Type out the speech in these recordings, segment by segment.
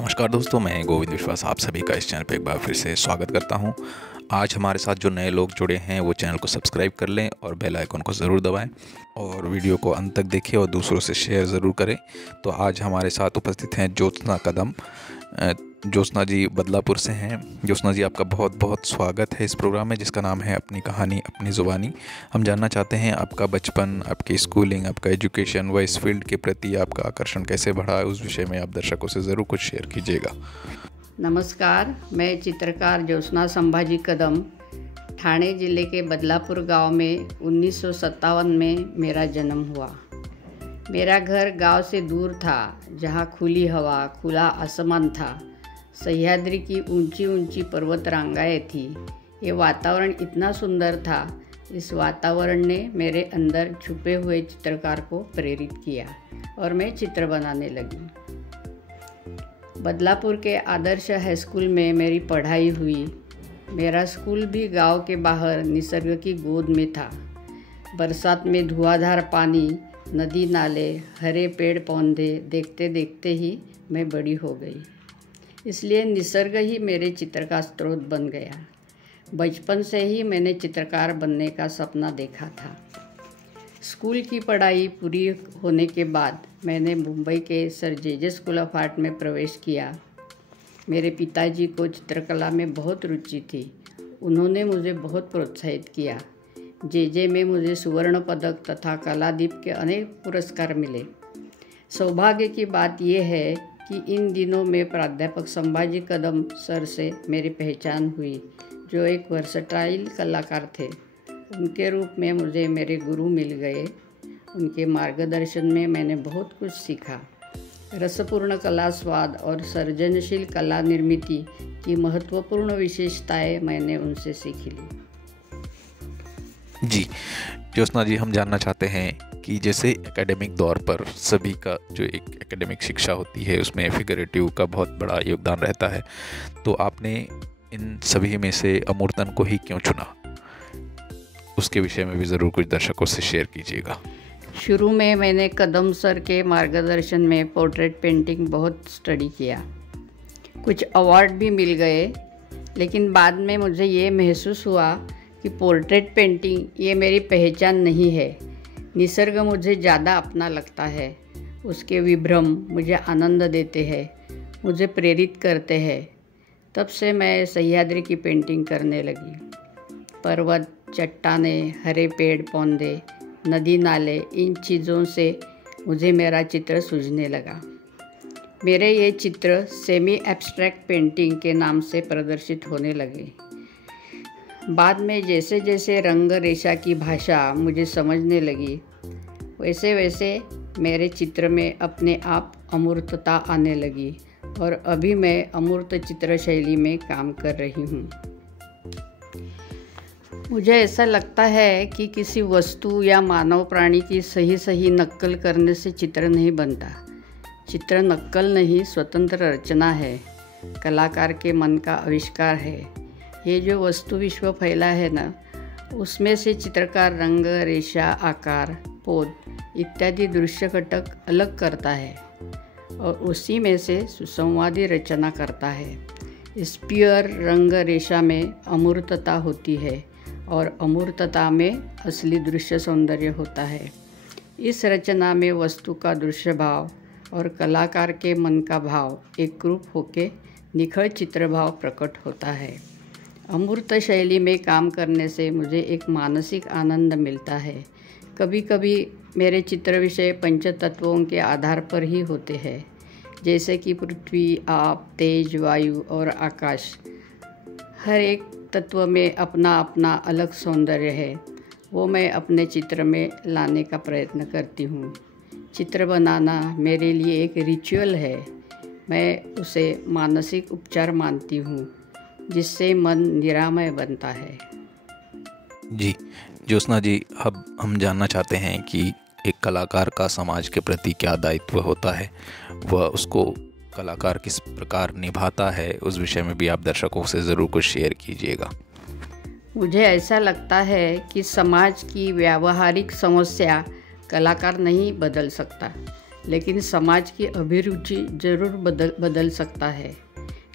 नमस्कार दोस्तों, मैं गोविंद विश्वास आप सभी का इस चैनल पे एक बार फिर से स्वागत करता हूं। आज हमारे साथ जो नए लोग जुड़े हैं वो चैनल को सब्सक्राइब कर लें और बेल आइकन को ज़रूर दबाएं और वीडियो को अंत तक देखें और दूसरों से शेयर ज़रूर करें। तो आज हमारे साथ उपस्थित हैं ज्योत्सना कदम। ज्योत्सना जी बदलापुर से हैं। ज्योत्सना जी, आपका बहुत बहुत स्वागत है इस प्रोग्राम में जिसका नाम है अपनी कहानी अपनी ज़ुबानी। हम जानना चाहते हैं आपका बचपन, आपकी स्कूलिंग, आपका एजुकेशन व इस फील्ड के प्रति आपका आकर्षण कैसे बढ़ा, उस विषय में आप दर्शकों से ज़रूर कुछ शेयर कीजिएगा। नमस्कार, मैं चित्रकार ज्योत्सना संभाजी कदम, ठाणे जिले के बदलापुर गांव में 1957 में मेरा जन्म हुआ। मेरा घर गांव से दूर था, जहां खुली हवा, खुला आसमान था। सह्याद्री की ऊंची ऊंची पर्वत रांगाएँ थी। ये वातावरण इतना सुंदर था। इस वातावरण ने मेरे अंदर छुपे हुए चित्रकार को प्रेरित किया और मैं चित्र बनाने लगी। बदलापुर के आदर्श हाई स्कूल में मेरी पढ़ाई हुई। मेरा स्कूल भी गांव के बाहर निसर्ग की गोद में था। बरसात में धुआंधार पानी, नदी नाले, हरे पेड़ पौधे देखते देखते ही मैं बड़ी हो गई। इसलिए निसर्ग ही मेरे चित्र का स्रोत बन गया। बचपन से ही मैंने चित्रकार बनने का सपना देखा था। स्कूल की पढ़ाई पूरी होने के बाद मैंने मुंबई के sir J school of art में प्रवेश किया। मेरे पिताजी को चित्रकला में बहुत रुचि थी। उन्होंने मुझे बहुत प्रोत्साहित किया। जे में मुझे स्वर्ण पदक तथा कलादीप के अनेक पुरस्कार मिले। सौभाग्य की बात यह है कि इन दिनों में प्राध्यापक संभाजी कदम सर से मेरी पहचान हुई, जो एक वर्सटाइल कलाकार थे। उनके रूप में मुझे मेरे गुरु मिल गए। उनके मार्गदर्शन में मैंने बहुत कुछ सीखा। रसपूर्ण कला स्वाद और सृजनशील कला निर्मिति की महत्वपूर्ण विशेषताएं मैंने उनसे सीखी ली। जी ज्योत्सना जी, हम जानना चाहते हैं कि जैसे एकेडमिक दौर पर सभी का जो एक एकेडमिक शिक्षा होती है उसमें फिगरेटिव का बहुत बड़ा योगदान रहता है, तो आपने इन सभी में से अमूर्तन को ही क्यों चुना, उसके विषय में भी ज़रूर कुछ दर्शकों से शेयर कीजिएगा। शुरू में मैंने कदम सर के मार्गदर्शन में पोर्ट्रेट पेंटिंग बहुत स्टडी किया। कुछ अवार्ड भी मिल गए, लेकिन बाद में मुझे ये महसूस हुआ कि पोर्ट्रेट पेंटिंग ये मेरी पहचान नहीं है। निसर्ग मुझे ज़्यादा अपना लगता है। उसके विभ्रम मुझे आनंद देते हैं, मुझे प्रेरित करते हैं। तब से मैं सह्याद्री की पेंटिंग करने लगी। पर्वत, चट्टानें, हरे पेड़ पौधे, नदी नाले, इन चीज़ों से मुझे मेरा चित्र सूझने लगा। मेरे ये चित्र सेमी एब्स्ट्रैक्ट पेंटिंग के नाम से प्रदर्शित होने लगे। बाद में जैसे जैसे रंग रेशा की भाषा मुझे समझने लगी, वैसे वैसे मेरे चित्र में अपने आप अमूर्तता आने लगी और अभी मैं अमूर्त चित्र शैली में काम कर रही हूँ। मुझे ऐसा लगता है कि किसी वस्तु या मानव प्राणी की सही नकल करने से चित्र नहीं बनता। चित्र नकल नहीं, स्वतंत्र रचना है, कलाकार के मन का आविष्कार है। ये जो वस्तु विश्व फैला है ना, उसमें से चित्रकार रंग, रेशा, आकार, पोत इत्यादि दृश्य घटक अलग करता है और उसी में से सुसंवादी रचना करता है। इस प्योर रंग रेशा में अमूर्तता होती है और अमूर्तता में असली दृश्य सौंदर्य होता है। इस रचना में वस्तु का दृश्य भाव और कलाकार के मन का भाव एकरूप होकर निखर चित्र भाव प्रकट होता है। अमूर्त शैली में काम करने से मुझे एक मानसिक आनंद मिलता है। कभी कभी मेरे चित्र विषय पंचतत्वों के आधार पर ही होते हैं, जैसे कि पृथ्वी, आप, तेज, वायु और आकाश। हर एक तत्व में अपना अपना अलग सौंदर्य है, वो मैं अपने चित्र में लाने का प्रयत्न करती हूँ। चित्र बनाना मेरे लिए एक रिचुअल है। मैं उसे मानसिक उपचार मानती हूँ, जिससे मन निरामय बनता है। जी ज्योत्सना जी, अब हम जानना चाहते हैं कि एक कलाकार का समाज के प्रति क्या दायित्व होता है, वह उसको कलाकार किस प्रकार निभाता है, उस विषय में भी आप दर्शकों से ज़रूर कुछ शेयर कीजिएगा। मुझे ऐसा लगता है कि समाज की व्यावहारिक समस्या कलाकार नहीं बदल सकता, लेकिन समाज की अभिरुचि जरूर बदल सकता है।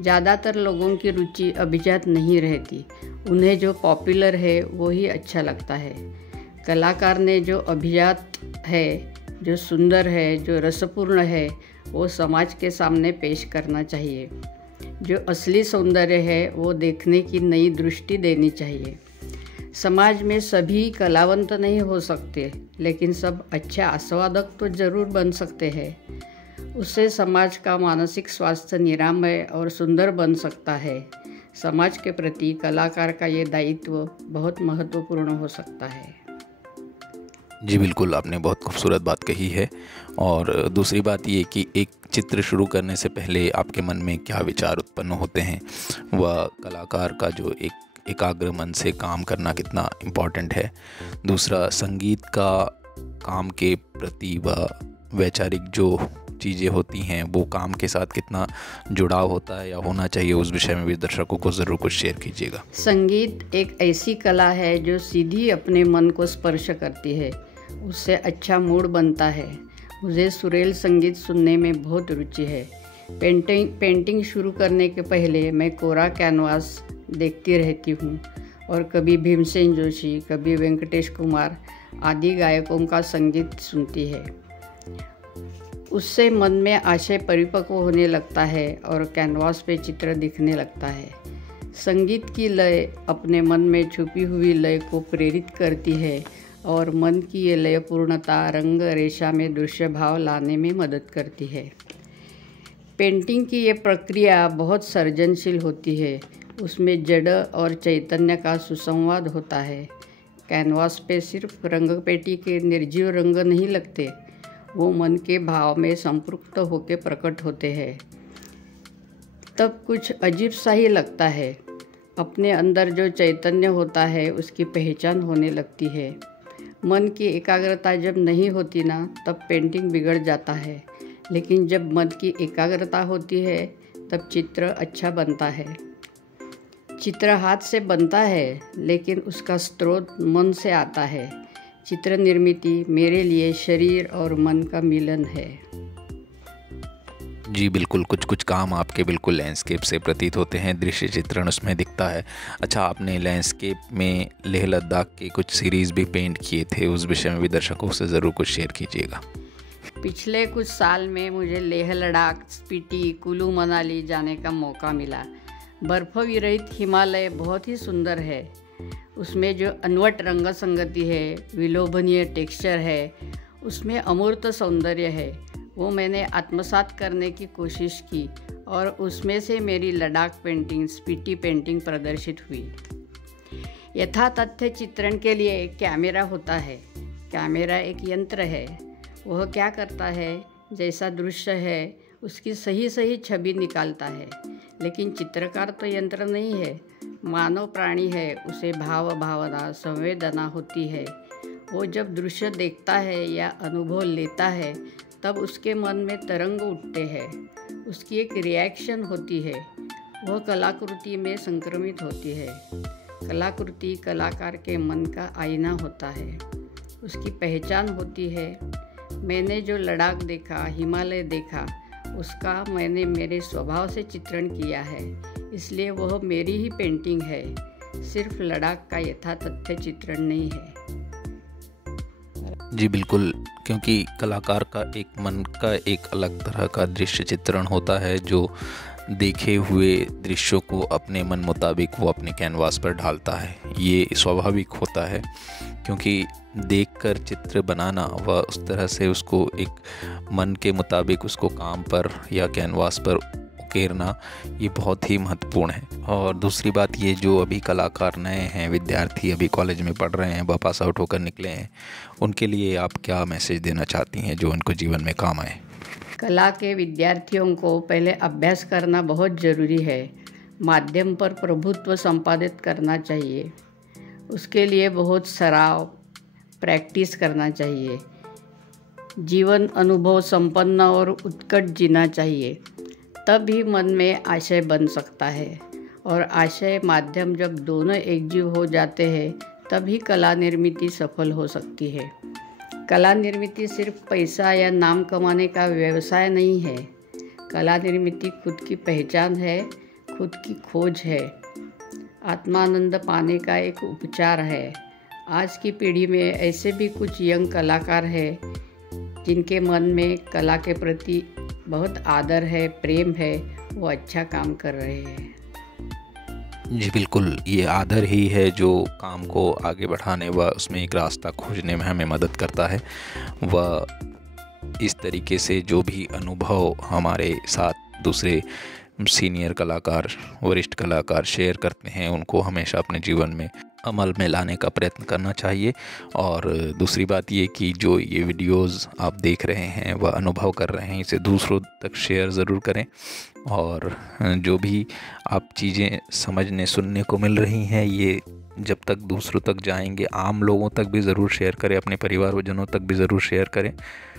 ज़्यादातर लोगों की रुचि अभिजात नहीं रहती, उन्हें जो पॉपुलर है वो ही अच्छा लगता है। कलाकार ने जो अभिजात है, जो सुंदर है, जो रसपूर्ण है, वो समाज के सामने पेश करना चाहिए। जो असली सौंदर्य है वो देखने की नई दृष्टि देनी चाहिए। समाज में सभी कलावंत नहीं हो सकते, लेकिन सब अच्छे आस्वादक तो जरूर बन सकते हैं। उससे समाज का मानसिक स्वास्थ्य निरामय और सुंदर बन सकता है। समाज के प्रति कलाकार का ये दायित्व बहुत महत्वपूर्ण हो सकता है। जी बिल्कुल, आपने बहुत खूबसूरत बात कही है। और दूसरी बात ये कि एक चित्र शुरू करने से पहले आपके मन में क्या विचार उत्पन्न होते हैं, वह कलाकार का जो एक एकाग्र मन से काम करना कितना इम्पॉर्टेंट है। दूसरा, संगीत का काम के प्रति वह वैचारिक जो चीज़ें होती हैं वो काम के साथ कितना जुड़ाव होता है या होना चाहिए, उस विषय में भी दर्शकों को ज़रूर कुछ शेयर कीजिएगा। संगीत एक ऐसी कला है जो सीधी अपने मन को स्पर्श करती है, उससे अच्छा मूड बनता है। मुझे सुरील संगीत सुनने में बहुत रुचि है। पेंटिंग शुरू करने के पहले मैं कोरा कैनवास देखती रहती हूँ और कभी भीमसेन जोशी, कभी वेंकटेश कुमार आदि गायकों का संगीत सुनती है। उससे मन में आशय परिपक्व होने लगता है और कैनवास पे चित्र दिखने लगता है। संगीत की लय अपने मन में छुपी हुई लय को प्रेरित करती है और मन की ये लय पूर्णता रंग रेशा में दृश्य भाव लाने में मदद करती है। पेंटिंग की ये प्रक्रिया बहुत सर्जनशील होती है। उसमें जड़ और चैतन्य का सुसंवाद होता है। कैनवास पे सिर्फ रंगपेटी के निर्जीव रंग नहीं लगते, वो मन के भाव में संपृक्त होकर प्रकट होते हैं। तब कुछ अजीब सा ही लगता है। अपने अंदर जो चैतन्य होता है उसकी पहचान होने लगती है। मन की एकाग्रता जब नहीं होती ना, तब पेंटिंग बिगड़ जाता है, लेकिन जब मन की एकाग्रता होती है तब चित्र अच्छा बनता है। चित्र हाथ से बनता है, लेकिन उसका स्रोत मन से आता है। चित्र निर्मिति मेरे लिए शरीर और मन का मिलन है। जी बिल्कुल, कुछ कुछ काम आपके बिल्कुल लैंडस्केप से प्रतीत होते हैं, दृश्य चित्रण उसमें दिखता है। अच्छा, आपने लैंडस्केप में लेह लद्दाख के कुछ सीरीज़ भी पेंट किए थे, उस विषय में भी दर्शकों से ज़रूर कुछ शेयर कीजिएगा। पिछले कुछ साल में मुझे लेह लद्दाख, स्पीति, कुल्लू मनाली जाने का मौका मिला। बर्फ विरहित हिमालय बहुत ही सुंदर है। उसमें जो अनवट रंग संगति है, विलोभनीय टेक्सचर है, उसमें अमूर्त सौंदर्य है, वो मैंने आत्मसात करने की कोशिश की और उसमें से मेरी लद्दाख पेंटिंग, स्पीति पेंटिंग प्रदर्शित हुई। यथातथ्य चित्रण के लिए एक कैमरा होता है। कैमरा एक यंत्र है। वह क्या करता है, जैसा दृश्य है उसकी सही छवि निकालता है। लेकिन चित्रकार तो यंत्र नहीं है, मानव प्राणी है। उसे भाव, भावना, संवेदना होती है। वो जब दृश्य देखता है या अनुभव लेता है तब उसके मन में तरंग उठते हैं। उसकी एक रिएक्शन होती है। वह कलाकृति में संक्रमित होती है। कलाकृति कलाकार के मन का आईना होता है, उसकी पहचान होती है। मैंने जो लद्दाख देखा, हिमालय देखा, उसका मैंने मेरे स्वभाव से चित्रण किया है, इसलिए वह मेरी ही पेंटिंग है, सिर्फ लद्दाख का यथातथ्य चित्रण नहीं है। जी बिल्कुल, क्योंकि कलाकार का एक मन का एक अलग तरह का दृश्य चित्रण होता है, जो देखे हुए दृश्यों को अपने मन मुताबिक वो अपने कैनवास पर ढालता है। ये स्वाभाविक होता है, क्योंकि देखकर चित्र बनाना व उस तरह से उसको एक मन के मुताबिक उसको काम पर या कैनवास पर उकेरना, ये बहुत ही महत्वपूर्ण है। और दूसरी बात, ये जो अभी कलाकार नए हैं, विद्यार्थी अभी कॉलेज में पढ़ रहे हैं, वह पास आउट होकर निकले हैं, उनके लिए आप क्या मैसेज देना चाहती हैं जो उनको जीवन में काम आए? कला के विद्यार्थियों को पहले अभ्यास करना बहुत ज़रूरी है। माध्यम पर प्रभुत्व संपादित करना चाहिए। उसके लिए बहुत सराव, प्रैक्टिस करना चाहिए। जीवन अनुभव संपन्न और उत्कट जीना चाहिए, तभी मन में आशय बन सकता है। और आशय माध्यम जब दोनों एकजुट हो जाते हैं, तभी कला निर्मिति सफल हो सकती है। कला निर्मिति सिर्फ पैसा या नाम कमाने का व्यवसाय नहीं है। कला निर्मिति खुद की पहचान है, खुद की खोज है, आत्मानंद पाने का एक उपचार है। आज की पीढ़ी में ऐसे भी कुछ यंग कलाकार हैं जिनके मन में कला के प्रति बहुत आदर है, प्रेम है, वो अच्छा काम कर रहे हैं। जी बिल्कुल, ये आदर ही है जो काम को आगे बढ़ाने व उसमें एक रास्ता खोजने में हमें मदद करता है। व इस तरीके से जो भी अनुभव हमारे साथ दूसरे सीनियर कलाकार, वरिष्ठ कलाकार शेयर करते हैं, उनको हमेशा अपने जीवन में अमल में लाने का प्रयत्न करना चाहिए। और दूसरी बात ये कि जो ये वीडियोस आप देख रहे हैं व अनुभव कर रहे हैं, इसे दूसरों तक शेयर ज़रूर करें। और जो भी आप चीज़ें समझने सुनने को मिल रही हैं, ये जब तक दूसरों तक जाएंगे, आम लोगों तक भी ज़रूर शेयर करें, अपने परिवारजनों तक भी ज़रूर शेयर करें।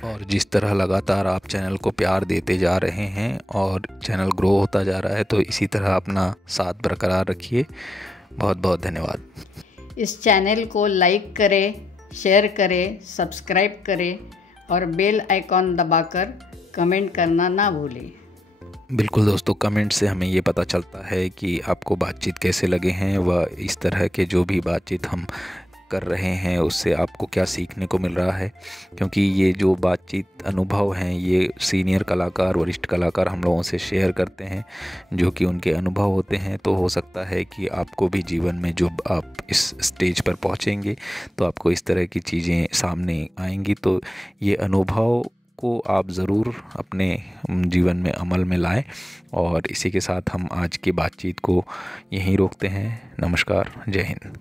और जिस तरह लगातार आप चैनल को प्यार देते जा रहे हैं और चैनल ग्रो होता जा रहा है, तो इसी तरह अपना साथ बरकरार रखिए। बहुत बहुत धन्यवाद। इस चैनल को लाइक करें, शेयर करें, सब्सक्राइब करें और बेल आइकॉन दबाकर कमेंट करना ना भूलें। बिल्कुल दोस्तों, कमेंट से हमें ये पता चलता है कि आपको बातचीत कैसे लगे हैं व इस तरह के जो भी बातचीत हम कर रहे हैं उससे आपको क्या सीखने को मिल रहा है। क्योंकि ये जो बातचीत अनुभव हैं, ये सीनियर कलाकार, वरिष्ठ कलाकार हम लोगों से शेयर करते हैं, जो कि उनके अनुभव होते हैं। तो हो सकता है कि आपको भी जीवन में जब आप इस स्टेज पर पहुंचेंगे तो आपको इस तरह की चीज़ें सामने आएंगी। तो ये अनुभव को आप ज़रूर अपने जीवन में अमल में लाएं। और इसी के साथ हम आज की बातचीत को यहीं रोकते हैं। नमस्कार, जय हिंद।